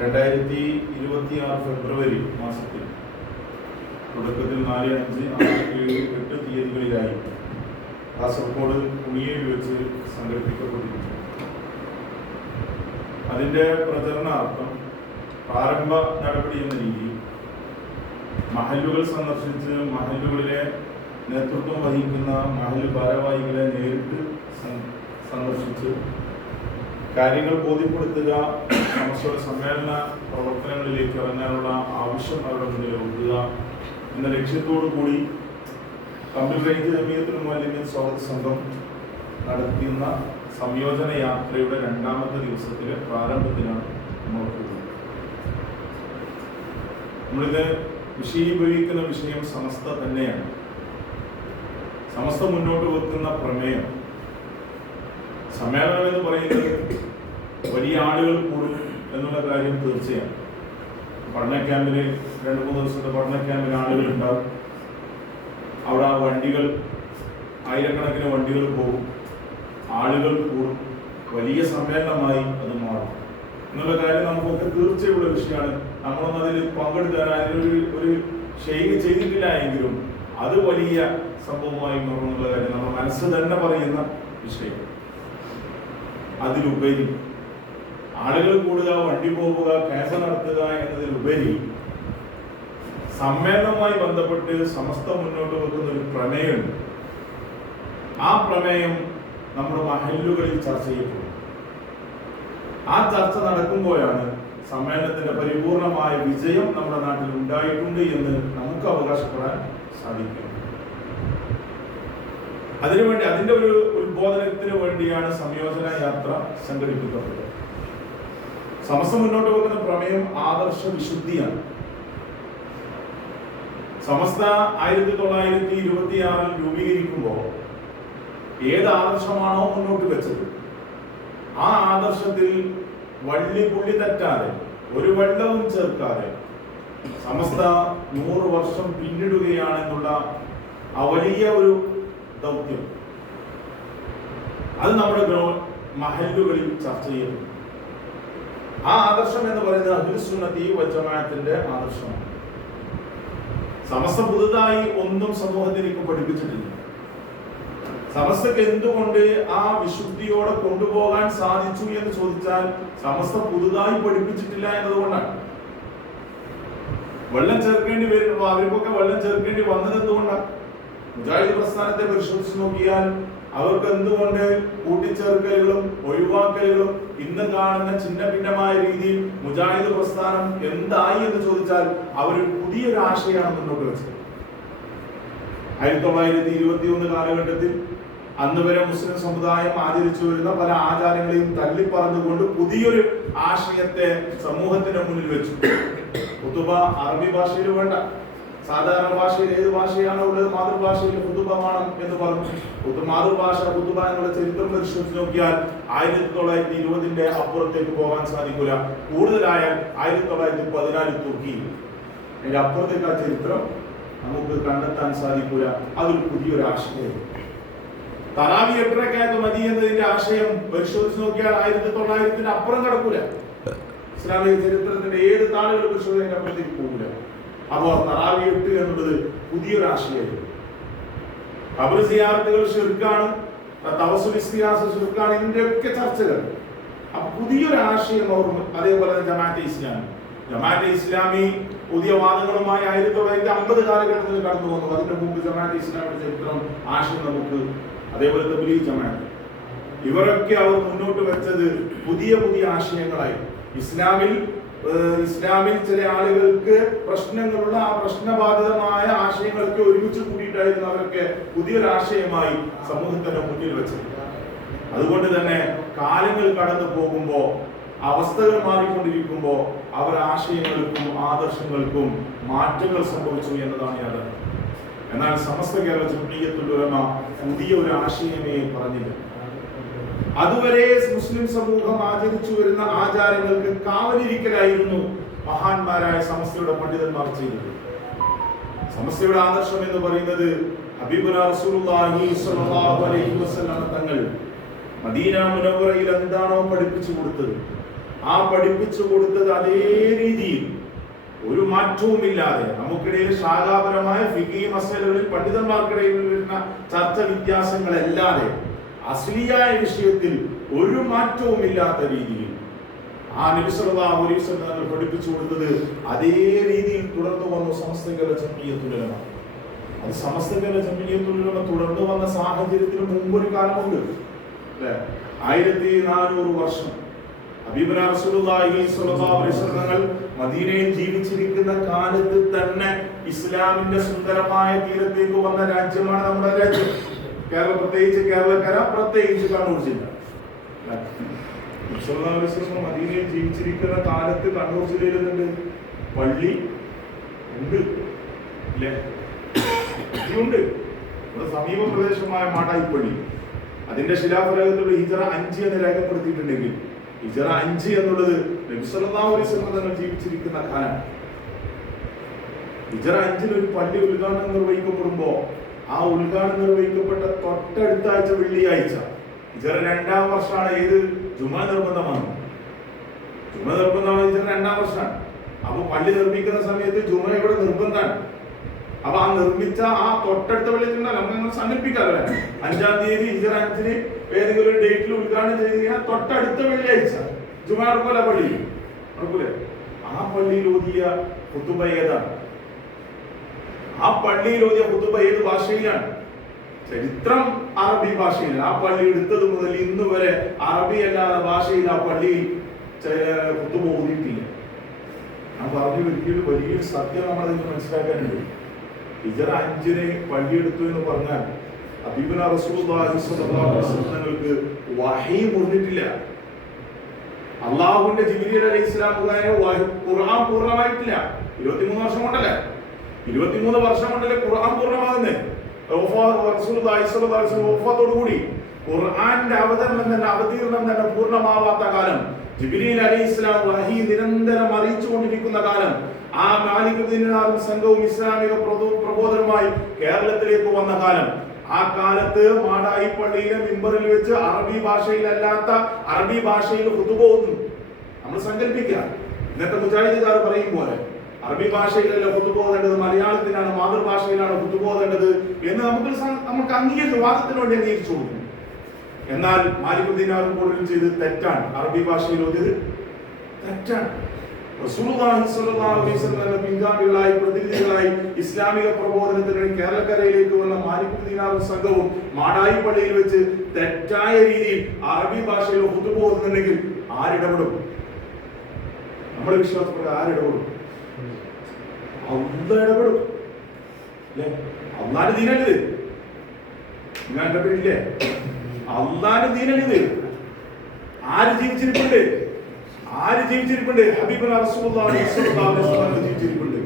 രണ്ടായിരത്തി ഇരുപത്തി ആറ് ഫെബ്രുവരി മാസത്തിൽ. തുടക്കത്തിൽ നാല് അഞ്ച് ആറ് ഏഴ് എട്ട് തീയതികളിലായി കാസർഗോഡ് കുണിയയിൽ വെച്ച് സംഘടിപ്പിക്കപ്പെട്ടിരുന്നു. അതിന്റെ പ്രചരണാർത്ഥം പ്രാരംഭ നടപടി എന്ന രീതിയിൽ മഹലുകൾ സന്ദർശിച്ച് മഹലുകളിലെ നേതൃത്വം വഹിക്കുന്ന മഹൽ ഭാരവാഹികളെ നേരിട്ട് സന്ദർശിച്ച് കാര്യങ്ങൾ ബോധ്യപ്പെടുത്തുക സമസ്തയുടെ സമ്മേളന പ്രവർത്തനങ്ങളിലേക്ക് ഇറങ്ങാനുള്ള ആവശ്യം അവരുടെ മുന്നിൽ ഒഴുകുക എന്ന ലക്ഷ്യത്തോടു കൂടി കമ്പ്യൂട്ടർ ജമീയത്തിന് മൂല്യം സ്വാഗത സംഘം നടത്തുന്ന സംയോജന യാത്രയുടെ രണ്ടാമത്തെ ദിവസത്തിലെ പ്രാരംഭത്തിനാണ് നമ്മൾക്ക് നമ്മളിത് വിഷയീഭവിക്കുന്ന വിഷയം സമസ്ത തന്നെയാണ്. സമസ്ത മുന്നോട്ട് വെക്കുന്ന പ്രമേയം. സമ്മേളനം എന്ന് പറയുന്നത് വലിയ ആളുകൾ കൂടും എന്നുള്ള കാര്യം തീർച്ചയാണ്. പഠന ക്യാമ്പിൽ രണ്ട് മൂന്ന് ദിവസത്തെ പഠന ക്യാമ്പിൽ ആളുകൾ ഉണ്ടാവും അവിടെ ആ വണ്ടികൾ ആയിരക്കണക്കിന് വണ്ടികൾ പോകും. ആളുകൾ കൂടും. വലിയ സമ്മേളനമായി അത് മാറും. എന്നുള്ള കാര്യം നമുക്കൊക്കെ തീർച്ചയുള്ള വിഷയമാണ്. നമ്മളൊന്നും അതിൽ പങ്കെടുക്കാൻ അതിലൊരു ഒരു ഷെയ്ഡ് ചെയ്തിട്ടില്ല എങ്കിലും അത് വലിയ സംഭവമായി മാറും എന്നുള്ള കാര്യം നമ്മുടെ മനസ്സ് തന്നെ പറയുന്ന വിഷയം അതിലുപരി ആളുകൾ കൂടുക വണ്ടി പോവുക കേസ നടത്തുക എന്നതിലുപരി സമ്മേളനവുമായി ബന്ധപ്പെട്ട് സമസ്ത മുന്നോട്ട് വെക്കുന്ന ഒരു പ്രമേയമുണ്ട് ആ പ്രമേയം നമ്മുടെ മഹല്ലുകളിൽ ചർച്ച ചെയ്യപ്പെടും. ആ ചർച്ച നടക്കുമ്പോഴാണ് സമ്മേളനത്തിന്റെ പരിപൂർണമായ വിജയം നമ്മുടെ നാട്ടിൽ ഉണ്ടായിട്ടുണ്ട് എന്ന് നമുക്ക് അവകാശപ്പെടാൻ സാധിക്കും. അതിനുവേണ്ടി അതിന്റെ ഒരു ഉത്ബോധനത്തിന് വേണ്ടിയാണ് സംയോജന യാത്ര സംഘടിപ്പിക്കപ്പെട്ടത്. സമസ്ത മുന്നോട്ട് വെക്കുന്ന പ്രമേയം ആദർശ വിശുദ്ധിയാണ്. സമസ്ത ആയിരത്തി തൊള്ളായിരത്തി ഇരുപത്തി ആറിൽ രൂപീകരിക്കുമ്പോൾ ഏത് ആദർശമാണോ മുന്നോട്ട് വെച്ചത്? ആ ആദർശത്തിൽ വള്ളി പുള്ളി തെറ്റാതെ ഒരു വെള്ളവും ചേർക്കാതെ സമസ്ത നൂറ് വർഷം പിന്നിടുകയാണെന്നുള്ള ആ വലിയ ഒരു ദൗത്യം. അത് നമ്മുടെ മഹലുകളിൽ ചർച്ച ചെയ്യുന്നു ആ ആദർശം എന്ന് പറയുന്നത് അഹ്ലുസുന്നത്തി വജമാഅത്തിന്റെ ആദർശമാണ്. സമസ്ത പുതുതായി ഒന്നും സമൂഹത്തിലേക്ക് പഠിപ്പിച്ചിട്ടില്ല. സമസ്തക്ക് എന്തുകൊണ്ട് ആ വിശുദ്ധിയോടെ കൊണ്ടുപോകാൻ സാധിച്ചു എന്ന് ചോദിച്ചാൽ സമസ്ത പുതുതായി പഠിപ്പിച്ചിട്ടില്ല എന്നതുകൊണ്ടാണ്. വെള്ളം ചേർക്കേണ്ടി വരും അവർക്കൊക്കെ വെള്ളം ചേർക്കേണ്ടി വന്നത് എന്തുകൊണ്ടാണ്? മുജാഹിദ് പ്രസ്ഥാനത്തെ പരിശോധിച്ച് നോക്കിയാൽ അവർക്ക് എന്തുകൊണ്ട് കൂട്ടിച്ചേർക്കലുകളും ഒഴിവാക്കലുകളും ഇന്ന് കാണുന്ന ചിന്ന ഭിന്നമായ രീതിയിൽ മുജാഹിദ് പ്രസ്ഥാനം എന്തായി എന്ന് ചോദിച്ചാൽ അവർ പുതിയൊരു ആശയമാണ് മുന്നോട്ട് വെച്ചത്. ആയിരത്തി തൊള്ളായിരത്തി ഇരുപത്തി ഒന്ന് കാലഘട്ടത്തിൽ അന്ന് വരെ മുസ്ലിം സമുദായം ആചരിച്ചു വരുന്ന പല ആചാരങ്ങളെയും തള്ളിപ്പറഞ്ഞുകൊണ്ട് പുതിയൊരു ആശയത്തെ സമൂഹത്തിന്റെ മുന്നിൽ വെച്ചു. പൊതുവ അറബി ഭാഷയിൽ വേണ്ട. സാധാരണ ഭാഷയിൽ ഏത് ഭാഷയാണോ ഉള്ളത് മാതൃഭാഷയിൽ കുത്തുബ എന്ന് പറഞ്ഞു. മാതൃഭാഷ കുത്തുബ എന്നുള്ള ചരിത്രം പരിശോധിച്ച് നോക്കിയാൽ ആയിരത്തി തൊള്ളായിരത്തി ഇരുപതിന്റെ അപ്പുറത്തേക്ക് പോകാൻ സാധിക്കില്ല. കൂടുതലായാൽ ആയിരത്തി തൊള്ളായിരത്തി പതിനാല് തുർക്കി. അതിന്റെ അപ്പുറത്തേക്ക് ആ ചരിത്രം നമുക്ക് കണ്ടെത്താൻ സാധിക്കില്ല. അതൊരു പുതിയൊരു ആശയം. തറാവി എട്ടരക്കായത് മതി എന്നതിന്റെ ആശയം പരിശോധിച്ച് നോക്കിയാൽ ആയിരത്തി തൊള്ളായിരത്തിന്റെ അപ്പുറം കിടക്കൂല. ഇസ്ലാമിക ചരിത്രത്തിന്റെ ഏത് താളുകൾ പരിശോധനയ്ക്ക് അപ്പുറത്തേക്ക് പോകില്ല. അപ്പോൾ തറാവി എട്ട് എന്നുള്ളത് പുതിയൊരു ആശയമായിരുന്നു. ഖബർ സിയാറത്തുകൾ ഷിർക്കാണ് ഇതിന്റെയൊക്കെ ചർച്ചകൾ. അപ്പൊ പുതിയൊരു ആശയം അവർ അതേപോലെ തന്നെ ജമാഅത്തെ ഇസ്ലാമി. ജമാഅത്തെ ഇസ്ലാമി പുതിയ വാദങ്ങളുമായി ആയിരത്തി തൊള്ളായിരത്തി അമ്പത് കാലഘട്ടത്തിൽ കടന്നു വന്നു അതിന്റെ മുമ്പ് ജമാഅത്തെ ഇസ്ലാമിന്റെ ചരിത്രം ആശയം നമുക്ക് അതേപോലെ തബ്ലീഗ് ജമാഅത്ത്. ഇവരൊക്കെ അവർ മുന്നോട്ട് വെച്ചത് പുതിയ പുതിയ ആശയങ്ങളായി. ഇസ്ലാമിൽ ഇസ്ലാമിൽ ചില ആളുകൾക്ക് പ്രശ്നങ്ങളുള്ള ആ പ്രശ്നബാധിതമായ ആശയങ്ങളൊക്കെ ഒരുമിച്ച് കൂടിയിട്ടായിരുന്നു അവരൊക്കെ പുതിയൊരു ആശയമായി സമൂഹത്തിന്റെ മുന്നിൽ വെച്ചത്. അതുകൊണ്ട് തന്നെ കാലങ്ങൾ കടന്നു പോകുമ്പോൾ അവസ്ഥകൾ മാറിക്കൊണ്ടിരിക്കുമ്പോ അവർ ആശയങ്ങൾക്കും ആദർശങ്ങൾക്കും മാറ്റങ്ങൾ സംഭവിച്ചു എന്നതാണ് യാഥാർത്ഥ്യം എന്നാൽ സമസ്ത കേരള ജുമിയത്തുൽ ഉലമ പുതിയ ഒരു ആശയമേ പറഞ്ഞില്ല. അതുവരെ മുസ്ലിം സമൂഹം ആചരിച്ചു വരുന്ന ആചാരങ്ങൾക്ക് കാവലിരിക്കലായിരുന്നു മഹാന്മാരായ സമസ്തയുടെ പണ്ഡിതന്മാർ ചെയ്തത്. സമസ്തയുടെ ആദർശം എന്ന് പറയുന്നത് തങ്ങൾ മദീന മുനവറയിൽ എന്താണോ പഠിപ്പിച്ചു കൊടുത്തത്. ആ പഠിപ്പിച്ചു കൊടുത്തത് അതേ രീതിയിൽ ഒരു മാറ്റവുമില്ലാതെ നമുക്കിടയിൽ ശാഖാപരമായ ഫിഗി മസലുകളിൽ പണ്ഡിതന്മാർക്കിടയിൽ വരുന്ന ചർച്ച വ്യത്യാസങ്ങളല്ലാതെ അസ്ലിയായ വിഷയത്തിൽ ഒരു മാറ്റവും ഇല്ലാത്ത രീതിയിൽ. ആ നിമിഷങ്ങൾ പഠിപ്പിച്ചു കൊടുത്തത് അതേ രീതിയിൽ തുടർന്നു വന്നു സമസ്തകല ജമീയത്തുലമ അത് സമസ്തകല ജമീയത്തുലമ തുടർന്നു വന്ന സാഹചര്യത്തിന് മുമ്പൊരു കാലമുണ്ട്. അല്ലെ? ആയിരത്തി നാനൂറ് വർഷം. തങ്ങൾ മദീനയിൽ ജീവിച്ചിരിക്കുന്ന കാലത്ത് തന്നെ ഇസ്ലാമിന്റെ സുന്ദരമായ തീരത്തേക്ക് വന്ന രാജ്യമാണ് നമ്മുടെ രാജ്യം. കേരള പ്രത്യേകിച്ച് കേരളക്കര പ്രത്യേകിച്ച് കണ്ണൂർ ജില്ല. മദീനയിൽ ജീവിച്ചിരിക്കുന്ന കാലത്ത് കണ്ണൂർ ജില്ലയിൽ നിന്നുണ്ട് പള്ളി ഉണ്ട്. ഉണ്ട് നമ്മുടെ സമീപ പ്രദേശമായ മാടായിപ്പള്ളി. അതിന്റെ ശിലാഫലകത്തിലുള്ള ഹിജറ അഞ്ച് എന്ന് രേഖപ്പെടുത്തിയിട്ടുണ്ടെങ്കിൽ ഹിജറ അഞ്ച് എന്നുള്ളത് തന്നെ ജീവിച്ചിരിക്കുന്ന കാലം ഹിജറ അഞ്ചിൽ ഒരു പള്ളി ഉദ്ഘാടനം നിർവഹിക്കപ്പെടുമ്പോ ആ ഉദ്ഘാടനം നിർവഹിക്കപ്പെട്ട തൊട്ടടുത്ത ആഴ്ച വെള്ളിയാഴ്ച. ഹിജറ രണ്ടാം വർഷമാണ് ഏത്? ജുമാ നിർബന്ധമാണ്. ജുമ നിർബന്ധമാണ് ഹിജറ രണ്ടാം വർഷമാണ് അപ്പൊ പള്ളി നിർമ്മിക്കുന്ന സമയത്ത് ജുമ ഇവിടെ നിർബന്ധമാണ്. അപ്പൊ ആ നിർമ്മിച്ച ആ തൊട്ടടുത്ത വെള്ളിച്ചുണ്ടാൽ നമ്മൾ സങ്കല്പിക്കാറില്ല അഞ്ചാം തീയതി ഹിജറ അഞ്ചിന് ഏതെങ്കിലും ഒരു ഡേറ്റിൽ ഉദ്ഘാടനം ചെയ്ത് കഴിഞ്ഞാൽ തൊട്ടടുത്ത വെള്ളിയാഴ്ച. ജുമ പള്ളി. ആ പള്ളിയിൽ ഓതിയ കുത്തുബ ഏതാണ്? ആ പള്ളിയിൽ ഓതിയ കുത്തുബ ഏത് ഭാഷയിലാണ്? ചരിത്രം അറബി ഭാഷയിൽ ആ പള്ളി എടുത്തത് മുതൽ ഇന്ന് വരെ അറബി അല്ലാതെ ഭാഷയിൽ ആ പള്ളിയിൽ കുത്തുബ ഓതിയിട്ടില്ല. ഞാൻ പറഞ്ഞു ഒരിക്കലും വലിയൊരു സത്യം നമ്മളതിന് മനസ്സിലാക്കാനുണ്ട് ഹിജറ അഞ്ചിനെ പള്ളിയെടുത്തു എന്ന് പറഞ്ഞാൽ അബീബുന തങ്ങൾക്ക് വഹി മുറിഞ്ഞിട്ടില്ല. അള്ളാഹുവിന്റെ ജിബിലി അലൈഹി ഇസ്ലാം പൂർണമായിട്ടില്ല. ഇരുപത്തിമൂന്ന് വർഷം കൊണ്ടല്ലേ? ഇരുപത്തിമൂന്ന് വർഷം കൊണ്ടല്ലേ ഖുർആൻ പൂർണമാകുന്നത് കൂടി ഖുർആന്റെ അവതരണം തന്നെ അവതീർണം തന്നെ പൂർണമാവാത്ത കാലം. ജിബ്രീൽ അലി ഇസ്ലാം വഹി നിരന്തരം അറിയിച്ചുകൊണ്ടിരിക്കുന്ന കാലം. ആ മാലിക് ദിനാറും സംഘവും ഇസ്ലാമിക പ്രബോധനമായി കേരളത്തിലേക്ക് വന്ന കാലം. ആ കാലത്ത് മാടായി പള്ളിയിലെ മിമ്പറിൽ വെച്ച് അറബി ഭാഷയിലല്ലാത്ത അറബി ഭാഷയിൽ ഹുതുബോധും നമ്മൾ സങ്കല്പിക്കുക. ഇന്നത്തെ മുജാഹിദുകാർ പറയും പോലെ അറബി ഭാഷയിലല്ല കുത്തുപോകേണ്ടത് മലയാളത്തിലാണ് മാതൃഭാഷയിലാണ് കുത്തുപോകേണ്ടത് എന്ന് നമുക്ക് നമുക്ക് അംഗീകരിച്ചു വാദത്തിന് വേണ്ടി അംഗീകരിച്ചു കൊടുക്കും. എന്നാൽ മാലിക്കുദ്ദീനാറും കൂടുതലും ചെയ്ത് തെറ്റാണ്. അറബി ഭാഷയിൽ തെറ്റാണ്. പിൻഗാമികളായി പ്രതിനിധികളായി ഇസ്ലാമിക പ്രബോധനത്തിന് വേണ്ടി കേരളക്കരയിലേക്ക് വന്ന മാലിക്കുദ്ദീനാറും സംഘവും മാടായി പള്ളിയിൽ വെച്ച് തെറ്റായ രീതിയിൽ അറബി ഭാഷയിൽ ഒത്തുപോകുന്നുണ്ടെങ്കിൽ ആരിടപെടും? നമ്മുടെ വിശ്വാസപ്രകാരം ആരിടപെടും? അല്ല ഇടപെടും. അല്ലേ? അള്ളാന്റെ ദീനല്ലേ? നിങ്ങൾ ഇടപെടില്ലേ അള്ളാന്റെ ദീനല്ലേ ആര് ജീവിച്ചിരിപ്പുണ്ട്? ആര് ജീവിച്ചിരിപ്പുണ്ട്? ഹബീബ് ജീവിച്ചിരിപ്പുണ്ട്?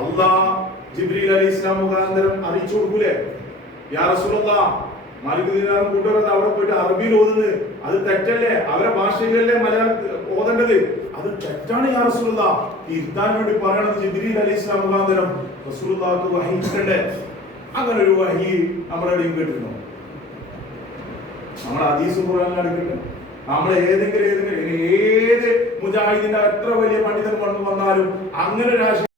അല്ലാഹ് ജിബ്രീൽ അലി ഇസ്ലാം മുഖാന്തരം അറിയിച്ചു കൊടുക്കൂലേ? യാ റസൂലുള്ളാഹ് മാലിക് ദിനാറും കൂട്ടുകാരത് അവിടെ പോയിട്ട് അറബിയിൽ ഓതുന്നത്? അത് തെറ്റല്ലേ? അവരെ ഭാഷയിലല്ലേ മലയാളം ഓതേണ്ടത്? അത് തെറ്റാണ് യാ റസൂലുള്ള. തിരുത്താൻ വേണ്ടി പറയണത് ജിബ്രീൽ അലി ഇസ്ലാം മുഖാന്തരം റസൂലുള്ളാഹിക്ക് വഹിക്കണ്ടേ അങ്ങനെ ഒരു വഹി നമ്മുടെ അടിയും കേട്ടിരുന്നു? നമ്മുടെ അതീസ് ഖുർആനിൽ എടുക്കട്ടെ നമ്മൾ ഏതെങ്കിലും ഏതെങ്കിലും ഏത് മുജാഹിദിന്റെ എത്ര വലിയ പണ്ഡിതൻ വന്നു വന്നാലും അങ്ങനെ ആശയം